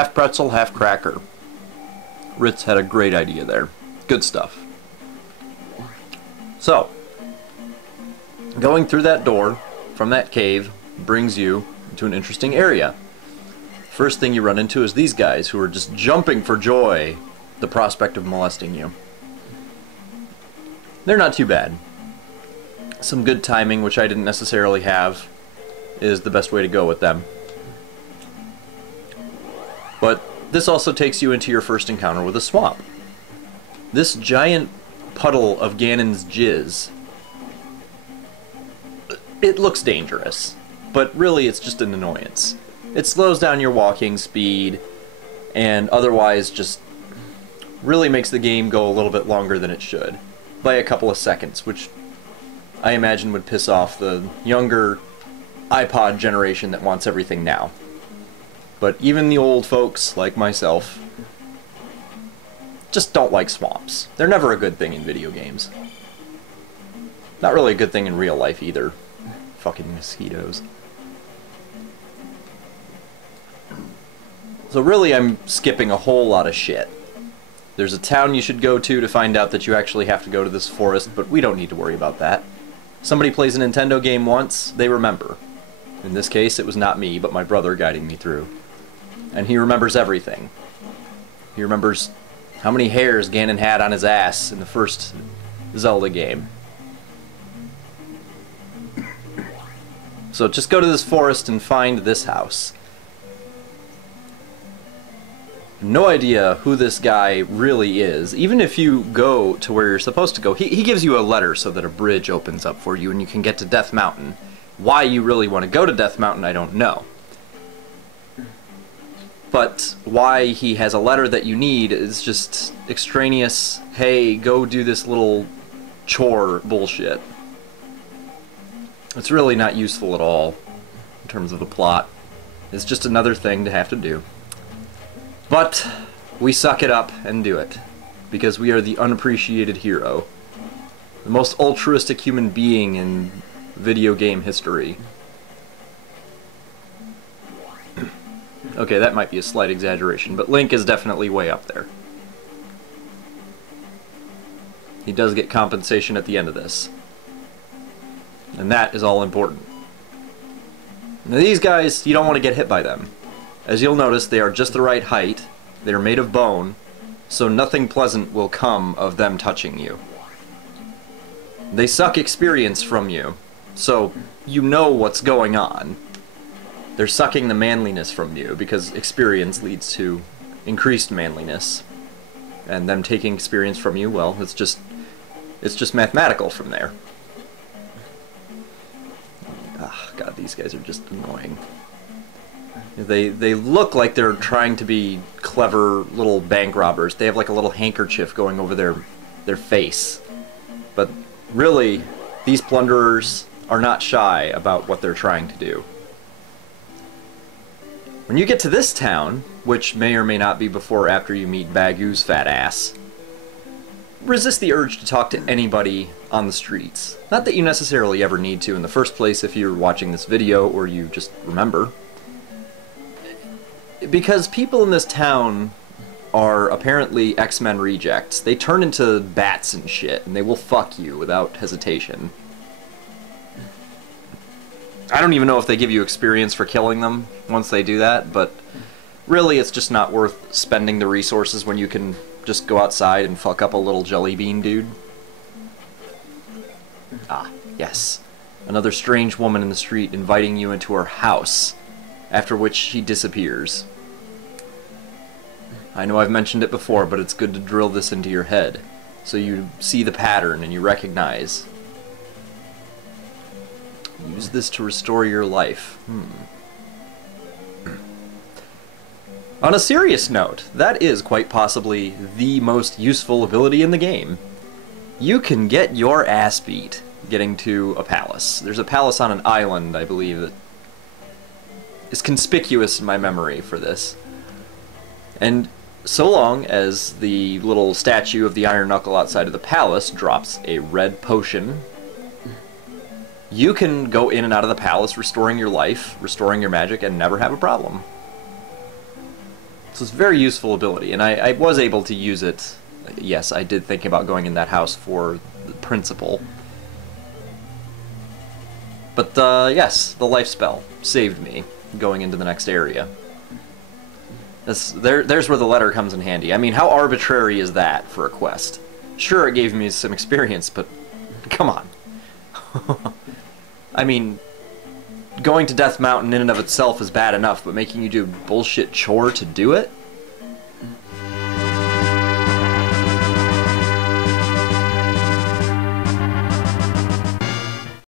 Half pretzel, half cracker. Ritz had a great idea there. Good stuff. So, going through that door from that cave brings you to an interesting area. First thing you run into is these guys who are just jumping for joy the prospect of molesting you. They're not too bad. Some good timing, which I didn't necessarily have, is the best way to go with them. But this also takes you into your first encounter with a swamp. This giant puddle of Ganon's jizz, it looks dangerous, but really it's just an annoyance. It slows down your walking speed, and otherwise just really makes the game go a little bit longer than it should, by a couple of seconds, which I imagine would piss off the younger iPod generation that wants everything now. But even the old folks, like myself, just don't like swamps. They're never a good thing in video games. Not really a good thing in real life either. Fucking mosquitoes. So really I'm skipping a whole lot of shit. There's a town you should go to find out that you actually have to go to this forest, but we don't need to worry about that. Somebody plays a Nintendo game once, they remember. In this case, it was not me, but my brother guiding me through. And he remembers everything. He remembers how many hairs Ganon had on his ass in the first Zelda game. So just go to this forest and find this house. No idea who this guy really is. Even if you go to where you're supposed to go, he gives you a letter so that a bridge opens up for you and you can get to Death Mountain. Why you really want to go to Death Mountain, I don't know. But why he has a letter that you need is just extraneous, hey, go do this little chore bullshit. It's really not useful at all in terms of the plot. It's just another thing to have to do. But we suck it up and do it, because we are the unappreciated hero. The most altruistic human being in video game history. Okay, that might be a slight exaggeration, but Link is definitely way up there. He does get compensation at the end of this. And that is all important. Now these guys, you don't want to get hit by them. As you'll notice, they are just the right height, they are made of bone, so nothing pleasant will come of them touching you. They suck experience from you, so you know what's going on. They're sucking the manliness from you, because experience leads to increased manliness. And them taking experience from you, well, it's just mathematical from there. Ah, God, these guys are just annoying. They look like they're trying to be clever little bank robbers. They have like a little handkerchief going over their face. But really, these plunderers are not shy about what they're trying to do. When you get to this town, which may or may not be before or after you meet Bagu's fat ass, resist the urge to talk to anybody on the streets. Not that you necessarily ever need to in the first place if you're watching this video or you just remember. Because people in this town are apparently X-Men rejects. They turn into bats and shit, and they will fuck you without hesitation. I don't even know if they give you experience for killing them once they do that, but really it's just not worth spending the resources when you can just go outside and fuck up a little jelly bean dude. Ah, yes. Another strange woman in the street inviting you into her house, after which she disappears. I know I've mentioned it before, but it's good to drill this into your head, so you see the pattern and you recognize. Use this to restore your life. On a serious note, that is quite possibly the most useful ability in the game. You can get your ass beat getting to a palace. There's a palace on an island, I believe, that is conspicuous in my memory for this. And so long as the little statue of the Iron Knuckle outside of the palace drops a red potion, you can go in and out of the palace restoring your life, restoring your magic, and never have a problem. So it's a very useful ability, and I was able to use it. Yes, I did think about going in that house for the principal. But, yes, the life spell saved me going into the next area. There's where the letter comes in handy. I mean, how arbitrary is that for a quest? Sure, it gave me some experience, but come on. I mean, going to Death Mountain in and of itself is bad enough, but making you do a bullshit chore to do it?